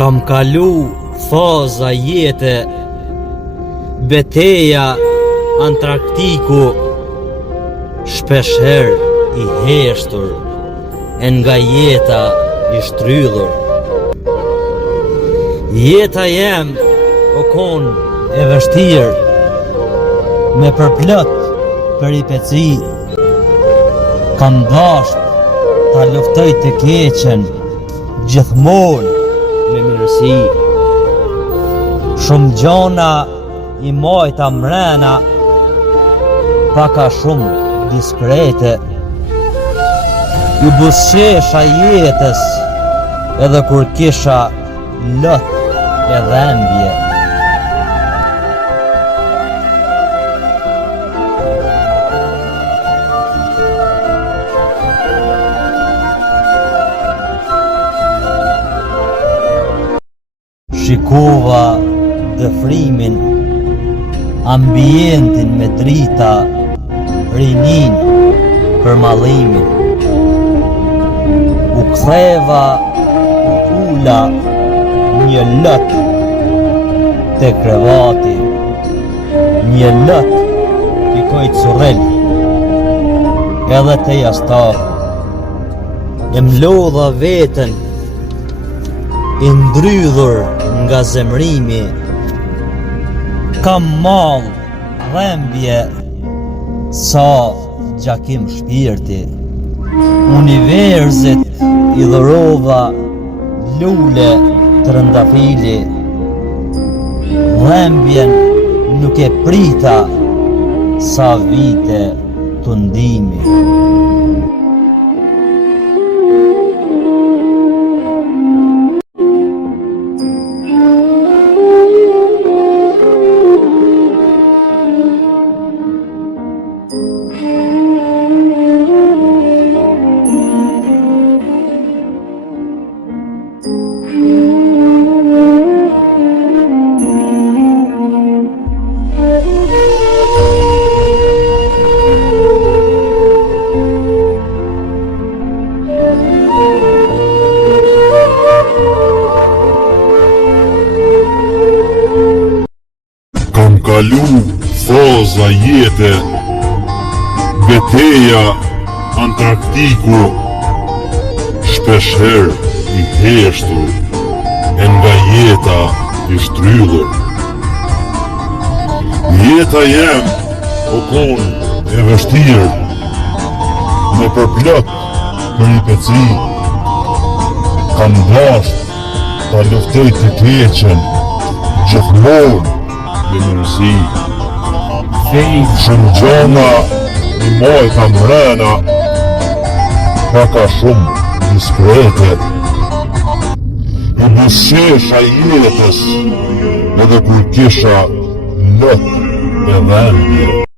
Kam kalu faza jete, beteja Antarktiku, shpesher i heshtur, e nga jeta i shtrydhur. Jeta jem o kon e vështirë, me përplot peripeci, kam dasht ta luftoj të keqen, gjithmonë me mirësi. Shumë gjona i mojta mrena, paka shumë diskrete. I busqesha jetës, edhe kur kisha lot e dhembje. Shikova dëfrimin, ambientin me drita, rinin për mallimin. U ktheva, u ula një lot te krevati, një lot pikoj currel, edhe te jastaki. E mlodha veten, i ndrydhur nga zemrimi, kam mall, dhembje, sa gjakim shpirti. Universit i dhurova lule të rëndafili, dhembjen nuk e prita, sa vite të ndimi. Kalu faza jete, beteja Antarktiku, shpesher i heshtur, e nga jeta i shtrydhur. Jeta jem o kon e vështirë, me përplot peripeci, kam dasht ta luftoj të keqen, gjithmonë me mirësi. Shumë gjona i mojta mrena, paka shumë diskrete. I busqesha jetës, edhe kur kisha lot e dhembje.